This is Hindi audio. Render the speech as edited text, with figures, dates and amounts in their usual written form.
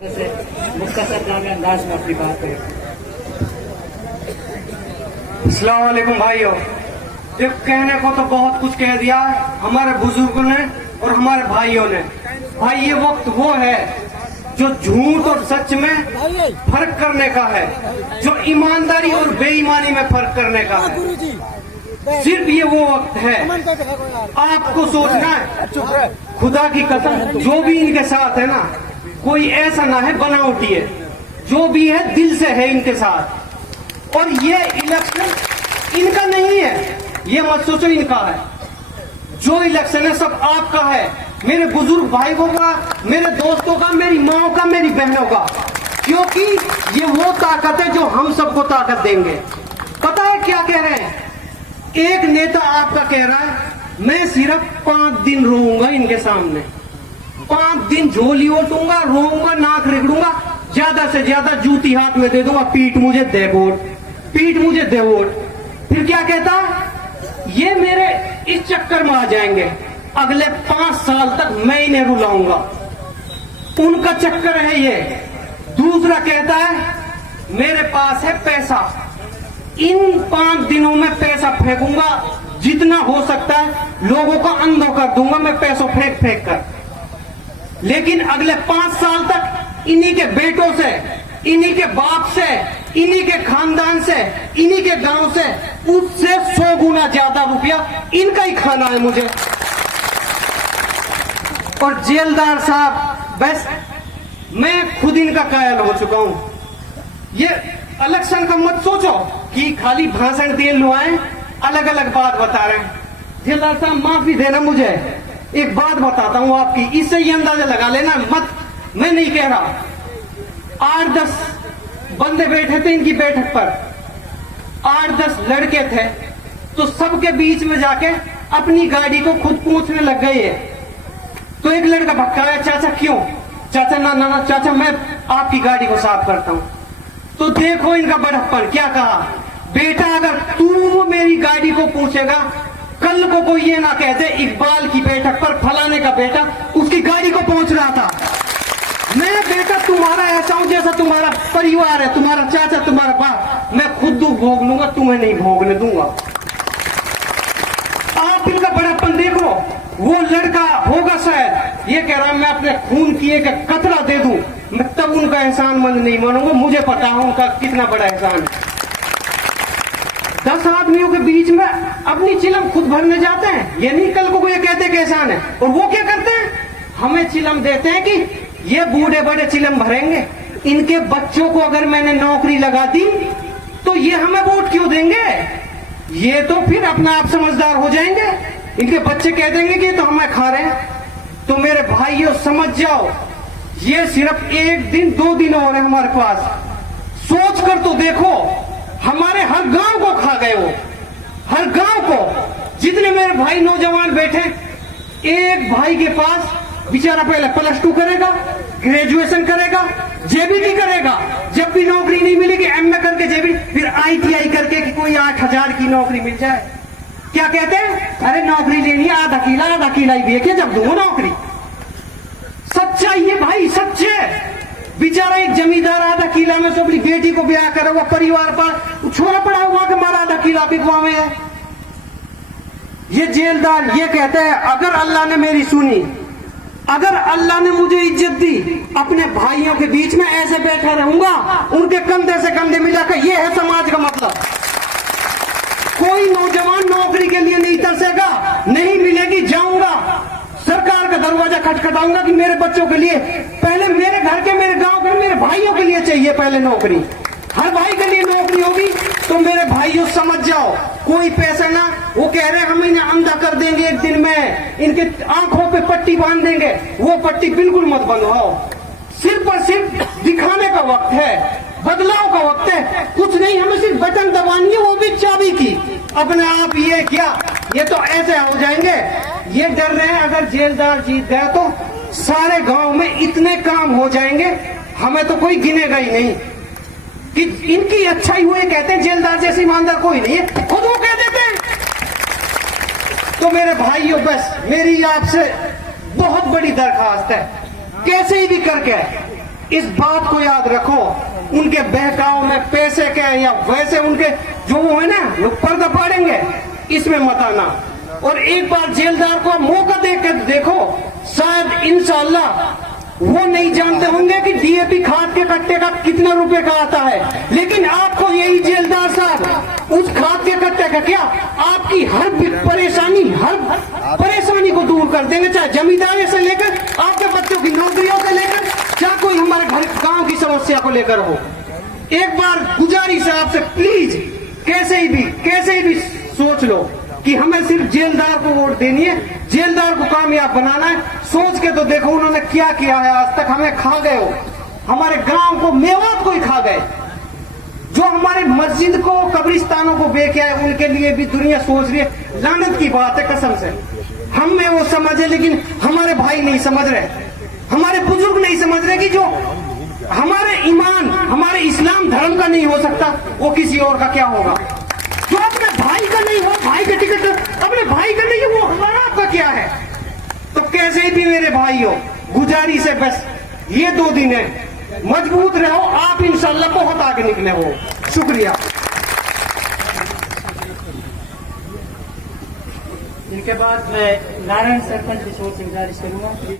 अंदाज में अपनी बात करें। अस्सलाम वालेकुम भाइयों, देखो कहने को तो बहुत कुछ कह दिया हमारे बुजुर्गों ने और हमारे भाइयों ने। भाई ये वक्त वो है जो झूठ और सच में फर्क करने का है, जो ईमानदारी और बेईमानी में फर्क करने का है। सिर्फ ये वो वक्त है, आपको सोचना है। खुदा की कसम, जो भी इनके साथ है ना, कोई ऐसा ना है बनावटी है, जो भी है दिल से है इनके साथ। और ये इलेक्शन इनका नहीं है, ये मत सोचो इनका है। जो इलेक्शन है सब आपका है, मेरे बुजुर्ग भाइयों का, मेरे दोस्तों का, मेरी माओ का, मेरी बहनों का, क्योंकि ये वो ताकत है जो हम सबको ताकत देंगे। पता है क्या कह रहे हैं? एक नेता आपका कह रहा है मैं सिर्फ 5 दिन रोऊंगा इनके सामने, 5 दिन झोली ओटूंगा, रोऊंगा, नाक रगड़ूंगा, ज्यादा से ज्यादा जूती हाथ में दे दूंगा, पीठ मुझे दे वोट, पीठ मुझे दे वोट। फिर क्या कहता? ये मेरे इस चक्कर में आ जाएंगे, अगले 5 साल तक मैं इन्हें रुलाऊंगा, उनका चक्कर है ये। दूसरा कहता है मेरे पास है पैसा, इन 5 दिनों में पैसा फेंकूंगा, जितना हो सकता है लोगों को अंधों कर दूंगा मैं पैसों फेंक फेंक कर। लेकिन अगले 5 साल तक इन्हीं के बेटों से, इन्हीं के बाप से, इन्हीं के खानदान से, इन्हीं के गांव से, उससे 100 गुना ज्यादा रुपया इनका ही खाना है मुझे। और जेलदार साहब, बस मैं खुद इनका कायल हो चुका हूं। ये इलेक्शन का मत सोचो कि खाली भाषण दिए लुआए, अलग अलग बात बता रहे हैं। जेलदार साहब माफी देना, मुझे एक बात बताता हूं आपकी, इससे ये अंदाजा लगा लेना मत, मैं नहीं कह रहा। 8-10 बंदे बैठे थे इनकी बैठक पर, 8-10 लड़के थे, तो सबके बीच में जाके अपनी गाड़ी को खुद पूछने लग गए। तो एक लड़का भटकाया, चाचा क्यों? चाचा ना ना ना चाचा मैं आपकी गाड़ी को साफ करता हूं। तो देखो इनका बड़प्पन, क्या कहा? बेटा अगर तू मेरी गाड़ी को पूछेगा, कल को कोई ये ना कहते इकबाल की बैठक पर फलाने का बेटा उसकी गाड़ी को पहुंच रहा था। मैं बेटा तुम्हारा ऐसा हूं जैसा तुम्हारा परिवार है, तुम्हारा चाचा, तुम्हारा बाप, मैं खुद भोग लूंगा, तुम्हें नहीं भोगने दूंगा। आप इनका बड़प्पन देखो। वो लड़का होगा शायद ये कह रहा मैं अपने खून की एक कतरा दे दूं, मैं तब उनका एहसानमंद नहीं मानूंगा, मुझे पता है उनका कितना बड़ा एहसान है। 10 आदमियों के बीच में अपनी चिलम खुद भरने जाते हैं, ये नहीं कल को ये कहते कि एहसान है। और वो क्या करते हैं? हमें चिलम देते हैं कि ये बूढ़े बड़े चिलम भरेंगे, इनके बच्चों को अगर मैंने नौकरी लगा दी तो ये हमें वोट क्यों देंगे? ये तो फिर अपना आप समझदार हो जाएंगे, इनके बच्चे कह देंगे कि तो हमें खा रहे हैं। तो मेरे भाइयों समझ जाओ, ये सिर्फ 1 दिन 2 दिन और है हमारे पास। सोच कर तो देखो, हमारे हर गांव को खा गए वो, हर गांव को। जितने मेरे भाई नौजवान बैठे, एक भाई के पास बेचारा पहले +2 करेगा, ग्रेजुएशन करेगा, जेबीटी करेगा, जब भी नौकरी नहीं मिलेगी एमए करके जेबीटी, फिर आईटीआई करके कि कोई 8,000 की नौकरी मिल जाए। क्या कहते हैं? अरे नौकरी लेनी है, आधा किला ही बेचे जब दूंगा नौकरी। सच्चाई है भाई, सच्चे। बेचारा एक जमींदार आधा किला में से अपनी बेटी को ब्याह करा हुआ, परिवार पर छोरा पड़ा हुआ कि हमारा आधा किला बिकवा में है। ये जेलदार ये कहते हैं अगर अल्लाह ने मेरी सुनी, अगर अल्लाह ने मुझे इज्जत दी, अपने भाइयों के बीच में ऐसे बैठा रहूंगा, उनके कंधे से कंधे मिलाकर, ये है समाज का मतलब। कोई नौजवान नौकरी के लिए नहीं तरसेगा, नहीं मिलेगी जाऊंगा, सरकार का दरवाजा खटखटाऊंगा कि मेरे बच्चों के लिए, पहले मेरे घर के, मेरे गांव के, मेरे भाइयों के लिए चाहिए पहले नौकरी। हर भाई के लिए नौकरी होगी तो मेरे भाइयों समझ जाओ, कोई पैसा ना, वो कह रहे हैं हम इन्हें अंधा कर देंगे 1 दिन में, इनके आंखों पे पट्टी बांध देंगे, वो पट्टी बिल्कुल मत बंधवाओ। सिर्फ और सिर्फ दिखाने का वक्त है, बदलाव का वक्त है। कुछ नहीं, हमें सिर्फ बटन दबानी है, वो भी चाबी की। अपने आप ये क्या, ये तो ऐसे हो जाएंगे। ये डर रहे हैं अगर जेलदार जीत गया तो सारे गांव में इतने काम हो जाएंगे, हमें तो कोई गिनेगा ही नहीं कि इनकी अच्छाई हुई। कहते हैं जेलदार जैसे ईमानदार कोई नहीं है, खुद वो कह देते हैं। तो मेरे भाइयों, बस मेरी आपसे बहुत बड़ी दरखास्त है, कैसे ही भी करके इस बात को याद रखो, उनके बहकाव में पैसे के या वैसे उनके जो वो है ना वो पर्दा पाड़ेंगे, इसमें मत आना। और एक बार जेलदार को मौका देकर देखो, शायद इंशाअल्लाह वो नहीं जानते होंगे कि डीएपी खाद के कट्टे का कितना रुपए का आता है, लेकिन आपको यही जेलदार साहब उस खाद के कट्टे का क्या आपकी हर परेशानी को दूर कर देंगे, चाहे जमींदारी से लेकर आपके बच्चों की नौकरियों से लेकर, चाहे कोई हमारे घर गांव की समस्या को लेकर हो। एक बार गुजारिश है आपसे, प्लीज कैसे ही भी सोच लो कि हमें सिर्फ जेलदार को वोट देनी है, जेलदार को कामयाब बनाना है। सोच के तो देखो उन्होंने क्या किया है आज तक, हमें खा गए हो, हमारे गांव को मेवात को ही खा गए, जो हमारे मस्जिद को कब्रिस्तानों को बेचे है उनके लिए भी दुनिया सोच रही है। लानत की बात है कसम से, हम में वो समझे लेकिन हमारे भाई नहीं समझ रहे, हमारे बुजुर्ग नहीं समझ रहे कि जो हमारे ईमान हमारे इस्लाम धर्म का नहीं हो सकता वो किसी और का क्या होगा। जो अपने भाई का नहीं हो, भाई का टिकट अपने भाई का नहीं है, वो हमारा आपका क्या है। तो कैसे भी मेरे भाई हो, गुजारिश है बस ये 2 दिन है, मजबूत रहो आप, इंशाल्लाह बहुत आगे निकले हो। शुक्रिया। इनके बाद मैं नारायण सरपंच की ओर से गुजारिश करूंगा।